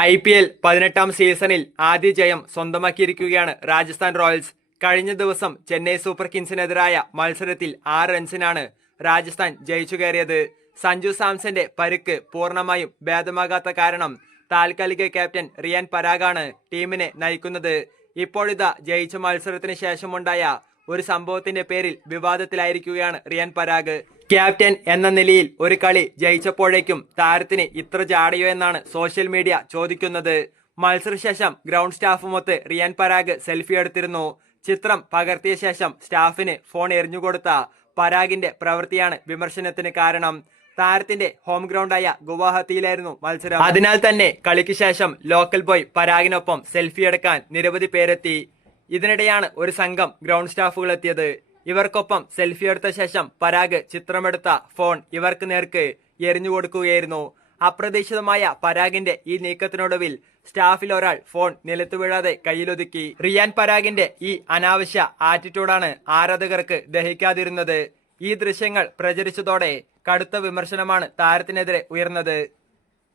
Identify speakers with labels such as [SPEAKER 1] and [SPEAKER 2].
[SPEAKER 1] I P L പതിനെട്ടാം സീസണിൽ ആദ്യ ജയം സ്വന്തമാക്കിയിരിക്കുകയാണ് രാജസ്ഥാൻ റോയൽസ്. കഴിഞ്ഞ ദിവസം ചെന്നൈ സൂപ്പർ കിങ്സിനെതിരായ മത്സരത്തിൽ ആറ് റൺസിനാണ് രാജസ്ഥാൻ ജയിച്ചു കയറിയത്. സഞ്ജു സാംസന്റെ പരുക്ക് പൂർണമായും ഭേദമാകാത്ത കാരണം താൽക്കാലിക ക്യാപ്റ്റൻ റിയാൻ പരാഗാണ് ടീമിനെ നയിക്കുന്നത്. ഇപ്പോഴിതാ ജയിച്ച മത്സരത്തിന് ശേഷമുണ്ടായ ഒരു സംഭവത്തിന്റെ പേരിൽ വിവാദത്തിലായിരിക്കുകയാണ് റിയാൻ പരാഗ്. ക്യാപ്റ്റൻ എന്ന നിലയിൽ ഒരു കളി ജയിച്ചപ്പോഴേക്കും താരത്തിന് ഇത്ര ചാടിയോ എന്നാണ് സോഷ്യൽ മീഡിയ ചോദിക്കുന്നത്. മത്സരശേഷം ഗ്രൗണ്ട് സ്റ്റാഫുമൊത്ത് റിയാൻ പരാഗ് സെൽഫി എടുത്തിരുന്നു. ചിത്രം പകർത്തിയ ശേഷം സ്റ്റാഫിന് ഫോൺ എറിഞ്ഞുകൊടുത്ത പരാഗിന്റെ പ്രവൃത്തിയാണ് വിമർശനത്തിന് കാരണം. താരത്തിന്റെ ഹോം ഗ്രൗണ്ടായ ഗുവാഹത്തിയിലായിരുന്നു മത്സരം. അതിനാൽ തന്നെ കളിക്ക് ശേഷം ലോക്കൽ ബോയ് പരാഗിനൊപ്പം സെൽഫി എടുക്കാൻ നിരവധി പേരെത്തി. ഇതിനിടെയാണ് ഒരു സംഘം ഗ്രൗണ്ട് സ്റ്റാഫുകൾ എത്തിയത് ഇവർക്കൊപ്പം സെൽഫി എടുത്ത ശേഷം പരാഗ് ചിത്രമെടുത്ത ഫോൺ ഇവർക്ക് നേർക്ക് എറിഞ്ഞു കൊടുക്കുകയായിരുന്നു. അപ്രതീക്ഷിതമായ പരാഗിന്റെ ഈ നീക്കത്തിനൊടുവിൽ സ്റ്റാഫിൽ ഒരാൾ ഫോൺ നിലത്തു വീഴാതെ കയ്യിലൊതുക്കി. റിയാൻ പരാഗിന്റെ ഈ അനാവശ്യ ആറ്റിറ്റ്യൂഡാണ് ആരാധകർക്ക് ദഹിക്കാതിരുന്നത്. ഈ ദൃശ്യങ്ങൾ പ്രചരിച്ചതോടെ കടുത്ത വിമർശനമാണ് താരത്തിനെതിരെ ഉയർന്നത്.